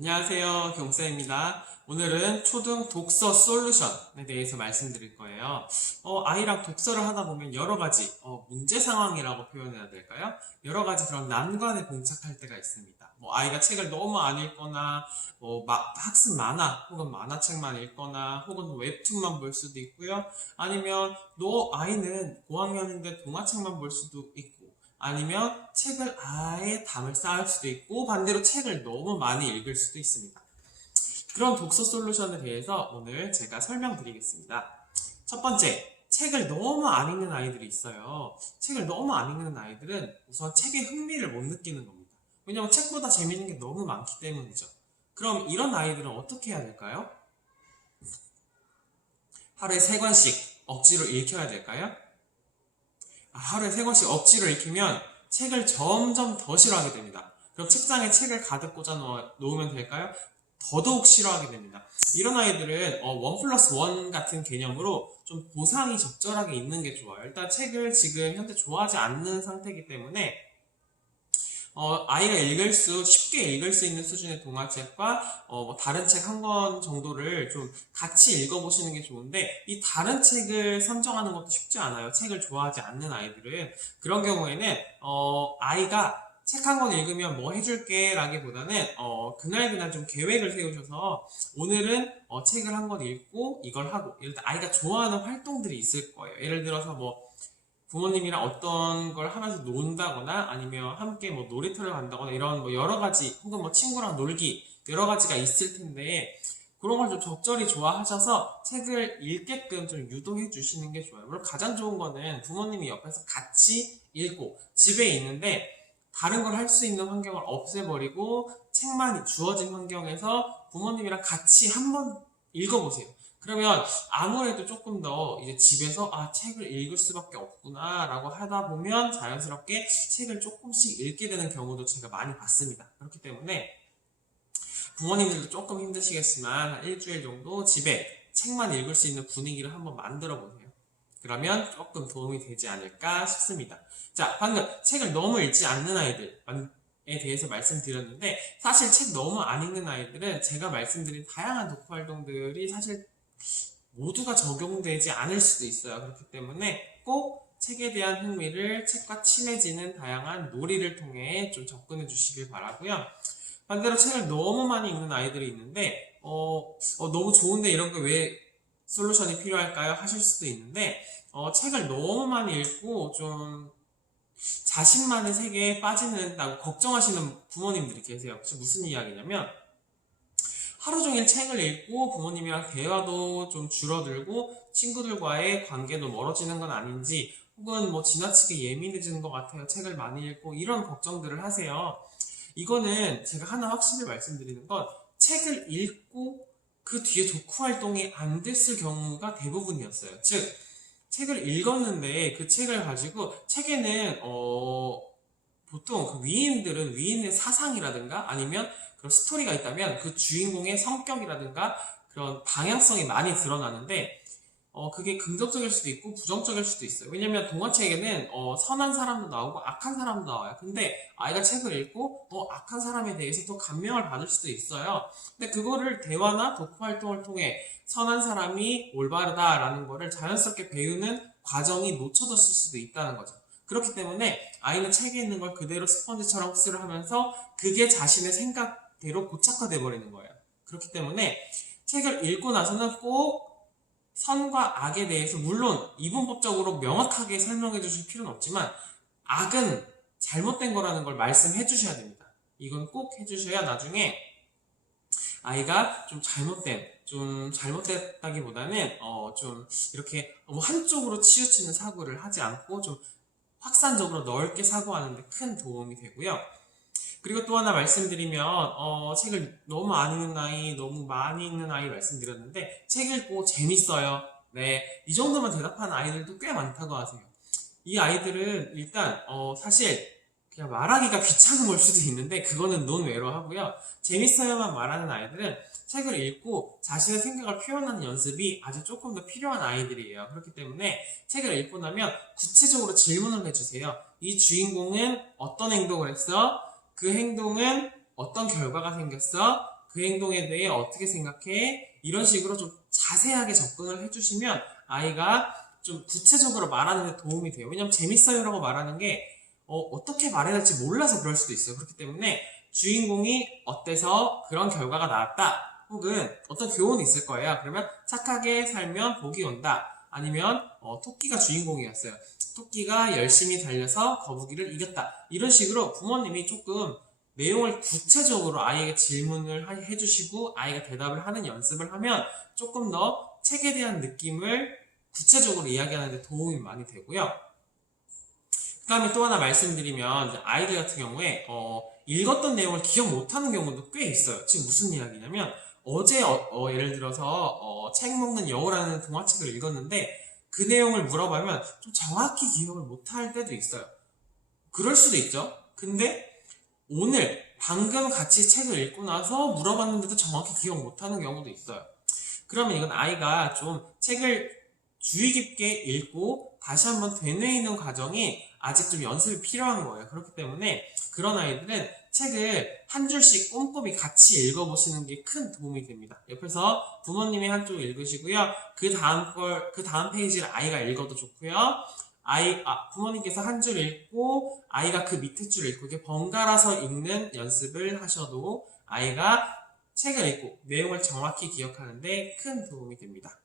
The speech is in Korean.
안녕하세요. 경쌤입니다. 오늘은 초등 독서 솔루션에 대해서 말씀드릴 거예요. 아이랑 독서를 하다 보면 여러 가지 문제 상황이라고 표현해야 될까요? 여러 가지 그런 난관에 봉착할 때가 있습니다. 아이가 책을 너무 안 읽거나, 학습 만화 혹은 만화책만 읽거나, 혹은 웹툰만 볼 수도 있고요. 아니면 아이는 고학년인데 동화책만 볼 수도 있고, 아니면 책을 아예 담을 쌓을 수도 있고, 반대로 책을 너무 많이 읽을 수도 있습니다. 그런 독서 솔루션에 대해서 오늘 제가 설명드리겠습니다. 첫 번째, 책을 너무 안 읽는 아이들이 있어요. 책을 너무 안 읽는 아이들은 우선 책에 흥미를 못 느끼는 겁니다. 왜냐하면 책보다 재밌는 게 너무 많기 때문이죠. 그럼 이런 아이들은 어떻게 해야 될까요? 하루에 3권씩 억지로 읽혀야 될까요? 하루에 3권씩 억지로 읽히면 책을 점점 더 싫어하게 됩니다. 그럼 책장에 책을 가득 꽂아 놓으면 될까요? 더더욱 싫어하게 됩니다. 이런 아이들은 1+1 같은 개념으로 좀 보상이 적절하게 있는 게 좋아요. 일단 책을 지금 현재 좋아하지 않는 상태이기 때문에 아이가 쉽게 읽을 수 있는 수준의 동화책과 다른 책 한 권 정도를 좀 같이 읽어보시는 게 좋은데, 이 다른 책을 선정하는 것도 쉽지 않아요. 책을 좋아하지 않는 아이들은. 그런 경우에는 아이가 책 한 권 읽으면 뭐 해줄게 라기보다는 그날 좀 계획을 세우셔서 오늘은 책을 한 권 읽고 이걸 하고, 예를 들어 아이가 좋아하는 활동들이 있을 거예요. 예를 들어서 부모님이랑 어떤 걸 하면서 논다거나, 아니면 함께 놀이터를 간다거나, 이런 여러 가지, 혹은 친구랑 놀기, 여러 가지가 있을 텐데, 그런 걸 좀 적절히 좋아하셔서 책을 읽게끔 좀 유도해 주시는 게 좋아요. 물론 가장 좋은 거는 부모님이 옆에서 같이 읽고, 집에 있는데 다른 걸 할 수 있는 환경을 없애버리고 책만 주어진 환경에서 부모님이랑 같이 한번 읽어보세요. 그러면 아무래도 조금 더 이제 집에서 책을 읽을 수밖에 없구나 라고 하다 보면 자연스럽게 책을 조금씩 읽게 되는 경우도 제가 많이 봤습니다. 그렇기 때문에 부모님들도 조금 힘드시겠지만 한 일주일 정도 집에 책만 읽을 수 있는 분위기를 한번 만들어 보세요. 그러면 조금 도움이 되지 않을까 싶습니다. 자, 방금 책을 너무 읽지 않는 아이들에 대해서 말씀드렸는데, 사실 책 너무 안 읽는 아이들은 제가 말씀드린 다양한 독후 활동들이 사실 모두가 적용되지 않을 수도 있어요. 그렇기 때문에 꼭 책에 대한 흥미를 책과 친해지는 다양한 놀이를 통해 좀 접근해 주시길 바라고요. 반대로 책을 너무 많이 읽는 아이들이 있는데 너무 좋은데 이런 거 왜 솔루션이 필요할까요? 하실 수도 있는데, 책을 너무 많이 읽고 좀 자신만의 세계에 빠지는다고 걱정하시는 부모님들이 계세요. 그래서 무슨 이야기냐면, 하루 종일 책을 읽고 부모님이랑 대화도 좀 줄어들고 친구들과의 관계도 멀어지는 건 아닌지, 혹은 지나치게 예민해지는 것 같아요. 책을 많이 읽고 이런 걱정들을 하세요. 이거는 제가 하나 확실히 말씀드리는 건, 책을 읽고 그 뒤에 독후 활동이 안 됐을 경우가 대부분이었어요. 즉, 책을 읽었는데 그 책을 가지고, 책에는 보통 그 위인의 사상이라든가, 아니면 그런 스토리가 있다면 그 주인공의 성격이라든가 그런 방향성이 많이 드러나는데, 그게 긍정적일 수도 있고 부정적일 수도 있어요. 왜냐면 동화책에는 선한 사람도 나오고 악한 사람도 나와요. 근데 아이가 책을 읽고 악한 사람에 대해서 또 감명을 받을 수도 있어요. 근데 그거를 대화나 독후 활동을 통해 선한 사람이 올바르다라는 거를 자연스럽게 배우는 과정이 놓쳐졌을 수도 있다는 거죠. 그렇기 때문에 아이는 책에 있는 걸 그대로 스펀지처럼 흡수를 하면서 그게 자신의 생각대로 고착화돼 버리는 거예요. 그렇기 때문에 책을 읽고 나서는 꼭 선과 악에 대해서, 물론 이분법적으로 명확하게 설명해 주실 필요는 없지만, 악은 잘못된 거라는 걸 말씀해 주셔야 됩니다. 이건 꼭 해주셔야 나중에 아이가 좀 잘못됐다기보다는 좀 이렇게 너무 한쪽으로 치우치는 사고를 하지 않고 좀 확산적으로 넓게 사고하는데 큰 도움이 되고요. 그리고 또 하나 말씀드리면, 책을 너무 안 읽는 아이, 너무 많이 읽는 아이 말씀드렸는데, 책 읽고 재밌어요. 네, 이 정도만 대답하는 아이들도 꽤 많다고 하세요. 이 아이들은 일단 사실 그냥 말하기가 귀찮은 걸 수도 있는데, 그거는 논외로 하고요. 재밌어요만 말하는 아이들은 책을 읽고 자신의 생각을 표현하는 연습이 아주 조금 더 필요한 아이들이에요. 그렇기 때문에 책을 읽고 나면 구체적으로 질문을 해주세요. 이 주인공은 어떤 행동을 했어? 그 행동은 어떤 결과가 생겼어? 그 행동에 대해 어떻게 생각해? 이런 식으로 좀 자세하게 접근을 해주시면 아이가 좀 구체적으로 말하는 데 도움이 돼요. 왜냐면 재밌어요라고 말하는 게 어떻게 말해야 될지 몰라서 그럴 수도 있어요. 그렇기 때문에 주인공이 어때서 그런 결과가 나왔다. 혹은 어떤 교훈이 있을 거예요. 그러면 착하게 살면 복이 온다. 아니면 토끼가 주인공이었어요. 토끼가 열심히 달려서 거북이를 이겼다. 이런 식으로 부모님이 조금 내용을 구체적으로 아이에게 질문을 해주시고 아이가 대답을 하는 연습을 하면 조금 더 책에 대한 느낌을 구체적으로 이야기하는 데 도움이 많이 되고요. 그 다음에 또 하나 말씀드리면 아이들 같은 경우에 읽었던 내용을 기억 못하는 경우도 꽤 있어요. 지금 무슨 이야기냐면 어제 예를 들어서 책 먹는 여우라는 동화책을 읽었는데 그 내용을 물어보면 좀 정확히 기억을 못할 때도 있어요. 그럴 수도 있죠. 근데 오늘 방금 같이 책을 읽고 나서 물어봤는데도 정확히 기억 못하는 경우도 있어요. 그러면 이건 아이가 좀 책을 주의 깊게 읽고 다시 한번 되뇌이는 과정이 아직 좀 연습이 필요한 거예요. 그렇기 때문에 그런 아이들은 책을 한 줄씩 꼼꼼히 같이 읽어보시는 게 큰 도움이 됩니다. 옆에서 부모님이 한쪽 읽으시고요. 그 다음 페이지를 아이가 읽어도 좋고요. 부모님께서 한 줄 읽고 아이가 그 밑에 줄 읽고 이렇게 번갈아서 읽는 연습을 하셔도 아이가 책을 읽고 내용을 정확히 기억하는데 큰 도움이 됩니다.